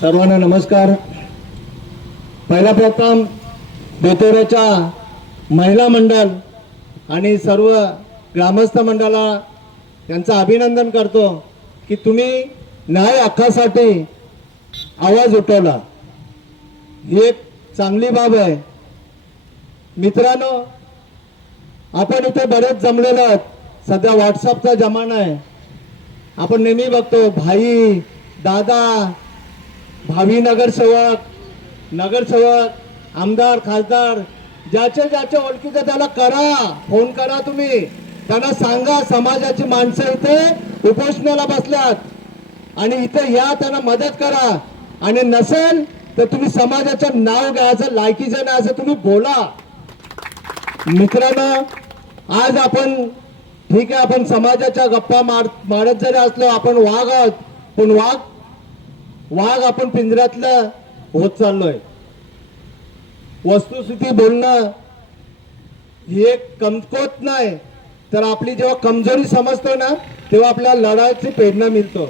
सर्वांना नमस्कार। पहिला प्रथम बेतोरेच्या महिला मंडळ आणि सर्व ग्रामस्थ मंडळाला यांचं अभिनंदन करतो की तुम्ही न्याय हक्कासाठी आवाज उठवला। ही एक चांगली बाब आहे। मित्रांनो, आपण इथे बरेच जमलेलो आहोत। सध्या व्हॉट्सअपचा जमाना आहे। आपण नेहमी बघतो भाई, दादा, भावी नगरसेवक, आमदार, खासदार, ज्याचे ज्याचे ओळखीचे त्याला करा, फोन करा, तुम्ही त्यांना सांगा समाजाची माणसं इथे उपोषणाला बसल्यात आणि इथे या, त्यांना मदत करा। आणि नसेल तर तुम्ही समाजाचं नाव घ्यायचं, लायकीचं नाही असं तुम्ही बोला। मित्रांनो, आज आपण ठीक आहे, आपण समाजाच्या गप्पा मारत जरी असलो, आपण वाघ आहोत, पण वाघ आपण पिंजऱ्यातलं होत चाललोय। वस्तुस्थिती बोलणं ही एक कमकुवत नाही, तर आपली जेव्हा कमजोरी समजतो ना, तेव्हा आपल्याला लढाईची प्रेरणा मिळतो।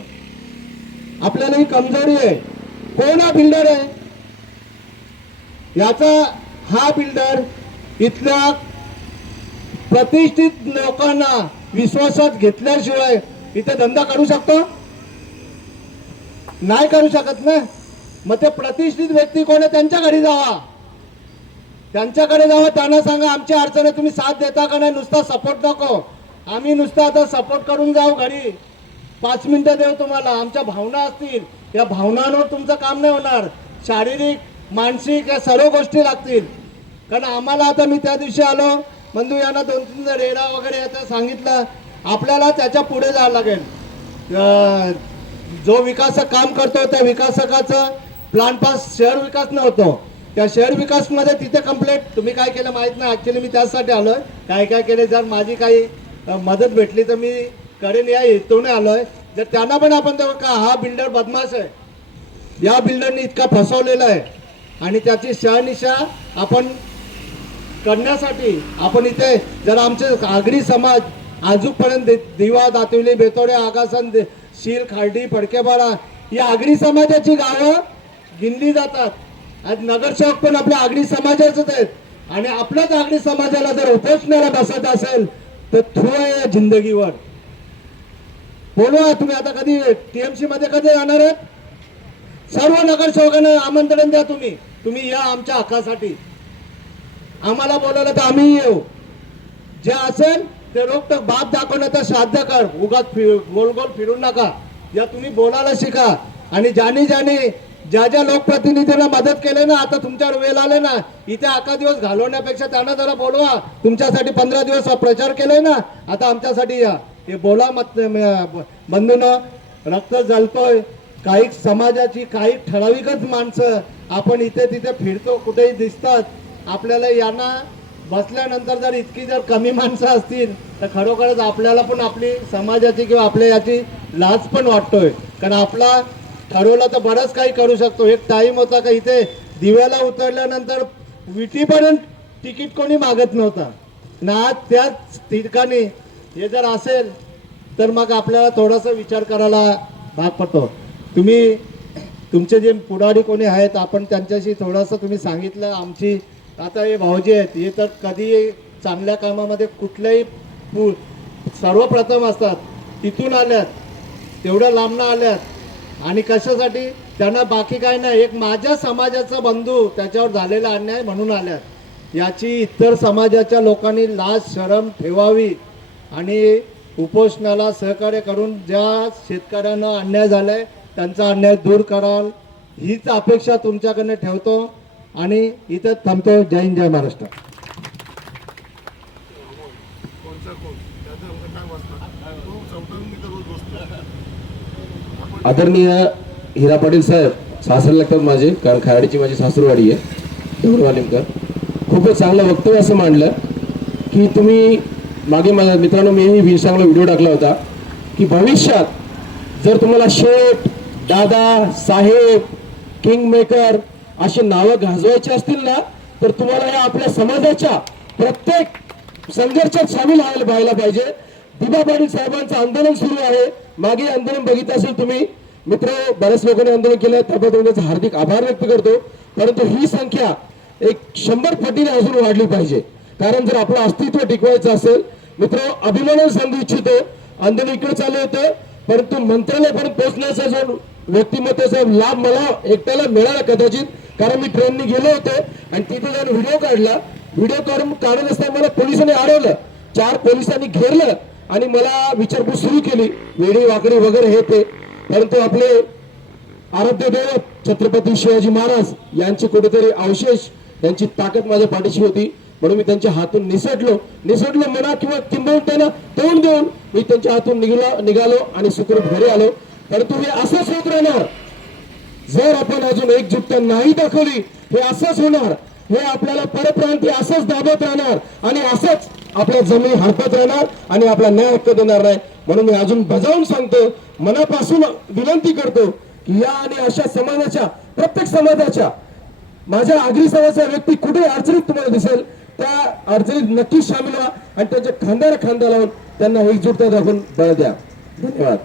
आपल्याला ही कमजोरी आहे। कोण हा बिल्डर आहे? हा बिल्डर इथल्या प्रतिष्ठित लोकांना विश्वासात घेतल्याशिवाय इथे धंदा करू शकतो? नाही करू शकत ना। मग ते प्रतिष्ठित व्यक्ती कोण आहे? त्यांच्या घरी जावा, त्यांना सांगा आमची अडचण तुम्ही साथ देता का नाही? नुसता सपोर्ट नको। आम्ही नुसता आता सपोर्ट करून जाऊ घरी, 5 मिनिटं देऊ तुम्हाला। आमच्या भावना असतील, या भावनांवर तुमचं काम नाही होणार। शारीरिक, मानसिक या सर्व गोष्टी लागतील। कारण आम्हाला आता मी त्या दिवशी आलो, बंधू यांना 2-3 रेडा वगैरे याचं सांगितलं, आपल्याला त्याच्या पुढे जावं लागेल। जो विकासक काम करतो त्या विकासकाचं प्लान पास शहर विकास नव्हतो, त्या शहर विकास मध्ये तिथे कंप्लेंट तुम्ही काय केलं माहित नाही। ऍक्च्युअली मी त्यासाठी आलोय, काय केले, जर माझी काही मदत भेटली तर मी करेन, या हेतूने आलोय। जर त्यांना पण आपण तेव्हा का हा बिल्डर बदमाश आहे, या बिल्डरने इतका फसवलेला आहे आणि त्याची शहानिशा आपण करण्यासाठी आपण इथे जर आमचे आगरी समाज आजूपर्यंत दिवा, दातिवली, बेतोडे, आगासन, शील, खार्डी, फडकेपाडा ही आगरी समाजाची गावं गिनली जातात। आज नगरसेवक पण आपल्या आगरी समाजाचेच आहेत आणि आपल्याच आगरी समाजाला जर उपोषणाला बसत असेल तर थू आहे जिंदगीवर। बोलवा तुम्ही आता कधी टीएमसी मध्ये कधी जाणार आहेत? सर्व नगरसेवकांना आमंत्रण द्या, तुम्ही या आमच्या हक्कासाठी। आम्हाला बोलायला तर आम्ही येऊ, जे असेल ते रोखटोक बाप दाखवण्याचा श्राद्ध कर, उगाच गोल गोल फिरून नका। या तुम्ही बोलायला शिका आणि ज्या लोकप्रतिनिधींना मदत केले ना, आता तुमच्यावर वेळ आले ना, इथे 11 दिवस घालवण्यापेक्षा त्यांना जरा बोलवा। तुमच्यासाठी 15 दिवस प्रचार केले ना, आता आमच्यासाठी या, हे बोला। मत बंधूंनो, रक्त जलतोय। काही समाजाची काही ठराविकच माणसं आपण इथे तिथे फिरतो, कुठेही दिसतात आपल्याला। यांना बसल्यानंतर जर इतकी जर कमी माणसं असतील तर खरोखरच आपल्याला पण आपली समाजाची किंवा आपल्या याची लाज पण वाटतोय। कारण आपला ठरवलं तर बरंच काही करू शकतो। एक टाइम होता का इथे दिव्याला उतरल्यानंतर विटीपर्यंत तिकीट कोणी मागत नव्हता ना, आज त्याच ठिकाणी हे जर असेल तर मग आपल्याला थोडासा विचार करायला भाग पडतो। तुमचे जे पुढारी कोणी आहेत, आपण त्यांच्याशी थोडंसं तुम्ही सांगितलं। आमची आता हे भाऊजी आहेत, हे तर कधी चांगल्या कामामध्ये कुठल्याही सर्वप्रथम असतात, तिथून आल्यात, तेवढ्या लांबनं आल्यात आणि कशासाठी? त्यांना बाकी काय नाही, एक माझ्या समाजाचा बंधू त्याच्यावर झालेला अन्याय म्हणून आल्यात। याची इतर समाजाच्या लोकांनी लाज शरम ठेवावी आणि उपोषणाला सहकार्य करून ज्या शेतकऱ्यांना अन्याय झालाय त्यांचा अन्याय दूर कराल, हीच अपेक्षा तुमच्याकडनं ठेवतो आणि इथं थांबतो। जय हिंद, जय महाराष्ट्र। आदरणीय हिरा पाटील साहेब, सासरे लागतात माझे, कारण खराडीची माझी सासूरवाडी आहे, दौरवालिमकर। खूपच चांगलं वक्तव्य असं मांडलं की तुम्ही मागे माझ्या मित्रांनो मी इंस्टाग्रामला व्हिडिओ टाकला होता की भविष्यात जर तुम्हाला शेठ, दादा, साहेब, किंग मेकर अशी नावं गाजवायची असतील ना, तर तुम्हाला या आपल्या समाजाच्या प्रत्येक संघर्षात सामील व्हायला पाहिजे। दिबा पाटील साहेबांचं आंदोलन सुरू आहे. मागे आंदोलन बघितलं असेल तुम्ही मित्र, बऱ्याच लोकांनी आंदोलन केलं, त्याबद्दल त्यांचा हार्दिक आभार व्यक्त करतो. परंतु ही संख्या एक 100 पटीने अजून वाढली पाहिजे. कारण जर आपलं अस्तित्व टिकवायचं असेल मित्र, अभिमानाने सांगू इच्छितो, आंदोलन इकडे चालू होतं, परंतु मंत्रालयापर्यंत पोहोचण्याचा जो व्यक्तिमत्वाचा लाभ मला एकट्याला मिळाला कदाचित, कारण मी ट्रेनने गेलो होतो आणि तिथे जाऊन व्हिडिओ काढला. व्हिडिओ काढत असताना मला पोलिसांनी अडवलं, 4 पोलिसांनी घेरलं आणि मला विचारपूस सुरू केली, वेडी वाकडी वगैरे हे ते. परंतु आपले आराध्य दैवत छत्रपती शिवाजी महाराज यांचे कुठेतरी अवशेष, यांची ताकद माझ्या पाठीशी होती, म्हणून मी त्यांच्या हातून निसटलो म्हणा किंवा किंबहुना त्यांना तोंड देऊन मी त्यांच्या हातून निघालो आणि सुखरूप घरी आलो. परंतु हे असंच होत राहणार जर आपण अजून एकजुटता नाही दाखवली. हे असंच होणार, हे आपल्याला परप्रांती असंच दाबत राहणार आणि असंच आपल्या जमिनी हडपत राहणार आणि आपला न्याय हक्क देणार नाही. म्हणून मी अजून बजावून सांगतो, मनापासून विनंती करतो की या आणि अशा समाजाच्या, प्रत्येक समाजाच्या, माझ्या आगरी समाजाचा व्यक्ती कुठे अडचणीत तुम्हाला दिसेल त्या अडचणीत नक्की सामील व्हा आणि त्यांच्या खांद्याला खांदा लावून त्यांना एकजुटता दाखवून बळ द्या. धन्यवाद.